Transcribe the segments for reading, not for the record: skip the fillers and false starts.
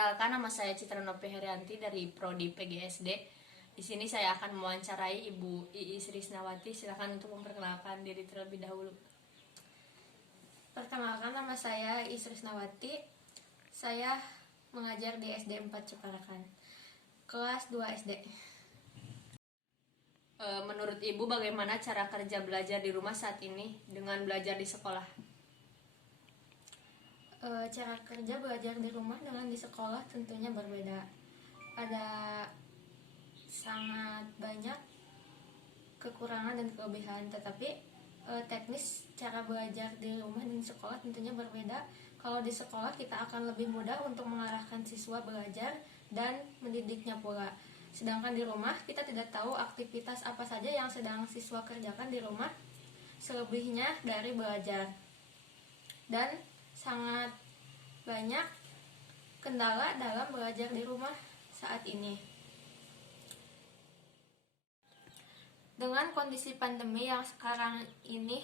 Perkenalkan, nama saya Citra Nopi Herianti dari Prodi PGSD. Di sini saya akan mewawancarai Ibu Iis Risnawati. Silakan untuk memperkenalkan diri terlebih dahulu. Perkenalkan, nama saya Iis Risnawati. Saya mengajar di SD 4 Ceparakan, kelas 2 SD. Menurut Ibu, bagaimana cara kerja belajar di rumah saat ini dengan belajar di sekolah? Cara kerja belajar di rumah dengan di sekolah tentunya berbeda. Ada sangat banyak kekurangan dan kelebihan, tetapi teknis cara belajar di rumah dan di sekolah tentunya berbeda. Kalau di sekolah kita akan lebih mudah untuk mengarahkan siswa belajar dan mendidiknya pula. Sedangkan di rumah kita tidak tahu aktivitas apa saja yang sedang siswa kerjakan di rumah selebihnya dari belajar. Dan sangat banyak kendala dalam belajar di rumah saat ini. Dengan kondisi pandemi yang sekarang ini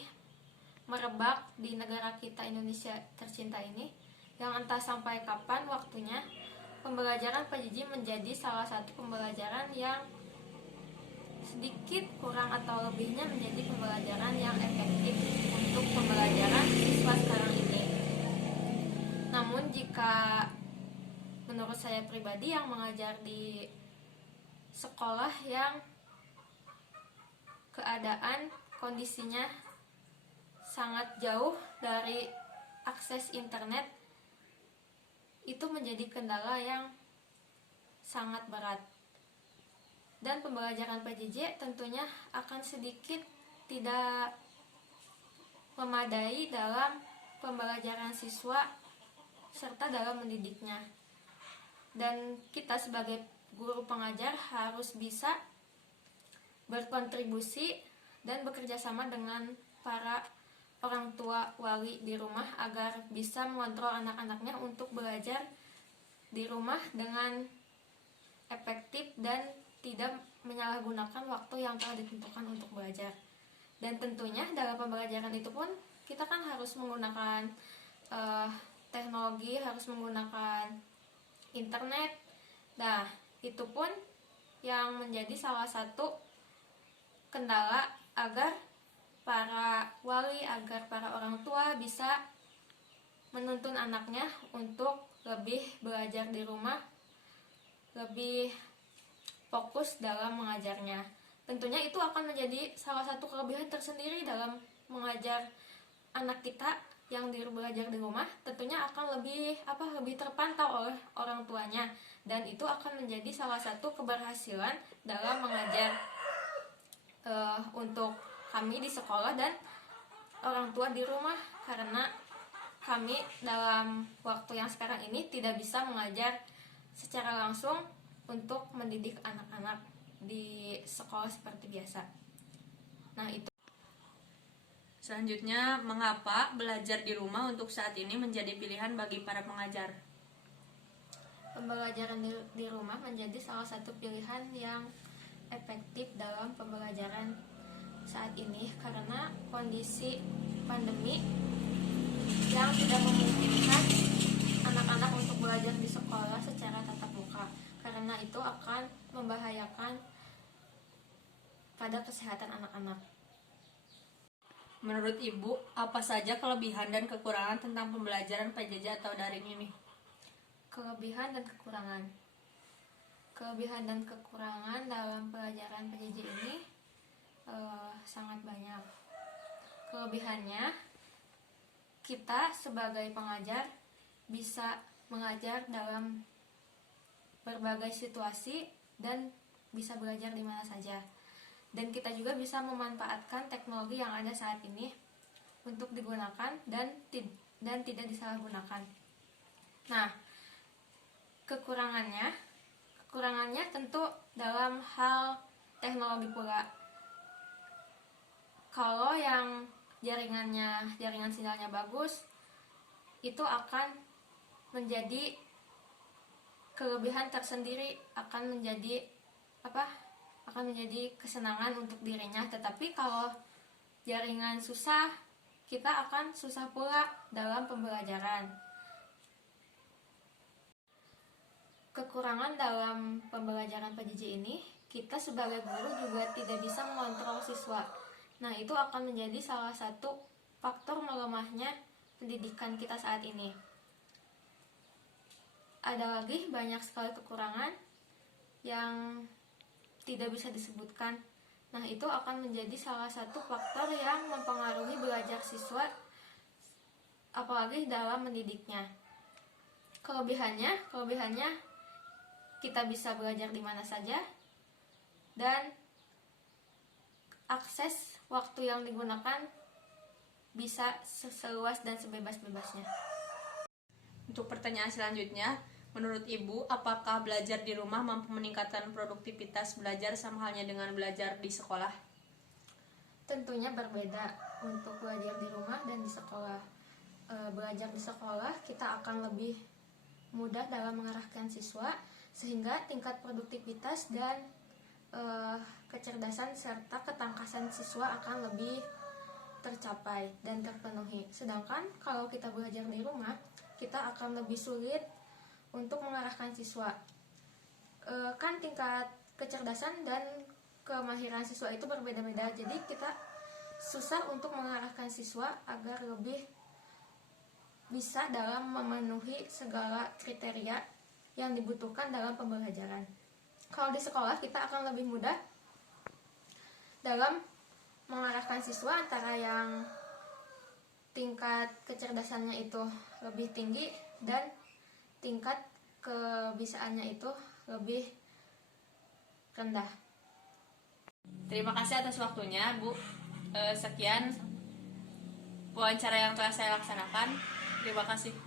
merebak di negara kita Indonesia tercinta ini, yang entah sampai kapan waktunya, pembelajaran PJJ menjadi salah satu pembelajaran yang sedikit kurang atau lebihnya menjadi pembelajaran yang efektif untuk pembelajaran siswa sekarang ini. Namun jika menurut saya pribadi yang mengajar di sekolah yang keadaan kondisinya sangat jauh dari akses internet, itu menjadi kendala yang sangat berat. Dan pembelajaran PJJ tentunya akan sedikit tidak memadai dalam pembelajaran siswa serta dalam mendidiknya. Dan kita sebagai guru pengajar harus bisa berkontribusi dan bekerja sama dengan para orang tua wali di rumah agar bisa mengontrol anak-anaknya untuk belajar di rumah dengan efektif dan tidak menyalahgunakan waktu yang telah ditentukan untuk belajar. Dan tentunya dalam pembelajaran itu pun kita kan harus menggunakan teknologi, harus menggunakan internet. Nah, itu pun yang menjadi salah satu kendala agar para wali, agar para orang tua bisa menuntun anaknya untuk lebih belajar di rumah, lebih fokus dalam mengajarnya. Tentunya itu akan menjadi salah satu kelebihan tersendiri dalam mengajar anak kita yang belajar di rumah. Tentunya akan lebih terpantau oleh orang tuanya, dan itu akan menjadi salah satu keberhasilan dalam mengajar untuk kami di sekolah dan orang tua di rumah, karena kami dalam waktu yang sekarang ini tidak bisa mengajar secara langsung untuk mendidik anak-anak di sekolah seperti biasa. Nah, itu. Selanjutnya, mengapa belajar di rumah untuk saat ini menjadi pilihan bagi para pengajar? Pembelajaran di rumah menjadi salah satu pilihan yang efektif dalam pembelajaran saat ini karena kondisi pandemi yang tidak memungkinkan anak-anak untuk belajar di sekolah secara tatap muka, karena itu akan membahayakan pada kesehatan anak-anak. Menurut Ibu, apa saja kelebihan dan kekurangan tentang pembelajaran PJJ atau daring ini? Kelebihan dan kekurangan. Kelebihan dan kekurangan dalam pelajaran PJJ ini sangat banyak. Kelebihannya, kita sebagai pengajar bisa mengajar dalam berbagai situasi dan bisa belajar di mana saja. Dan kita juga bisa memanfaatkan teknologi yang ada saat ini untuk digunakan dan tidak disalahgunakan. Nah, kekurangannya tentu dalam hal teknologi pula. Kalau yang jaringan sinyalnya bagus, itu akan menjadi kelebihan tersendiri, akan menjadi kesenangan untuk dirinya. Tetapi kalau jaringan susah, kita akan susah pula dalam pembelajaran. kekurangan dalam pembelajaran PJJ ini, kita sebagai guru juga tidak bisa mengontrol siswa. Nah, itu akan menjadi salah satu faktor melemahnya pendidikan kita saat ini. Ada lagi banyak sekali kekurangan yang tidak bisa disebutkan. Nah, itu akan menjadi salah satu faktor yang mempengaruhi belajar siswa, apalagi dalam mendidiknya. Kelebihannya kita bisa belajar di mana saja, dan akses waktu yang digunakan bisa seluas dan sebebas-bebasnya. Untuk pertanyaan selanjutnya, menurut Ibu, apakah belajar di rumah mampu meningkatkan produktivitas belajar sama halnya dengan belajar di sekolah? Tentunya berbeda untuk belajar di rumah dan di sekolah. Belajar di sekolah kita akan lebih mudah dalam mengarahkan siswa, sehingga tingkat produktivitas dan kecerdasan serta ketangkasan siswa akan lebih tercapai dan terpenuhi. Sedangkan kalau kita belajar di rumah, kita akan lebih sulit untuk mengarahkan siswa. Kan tingkat kecerdasan dan kemahiran siswa itu berbeda-beda, jadi kita susah untuk mengarahkan siswa agar lebih bisa dalam memenuhi segala kriteria yang dibutuhkan dalam pembelajaran. Kalau di sekolah kita akan lebih mudah dalam mengarahkan siswa antara yang tingkat kecerdasannya itu lebih tinggi dan tingkat kebisaannya itu lebih rendah. Terima kasih atas waktunya, Bu. Sekian wawancara yang telah saya laksanakan. Terima kasih.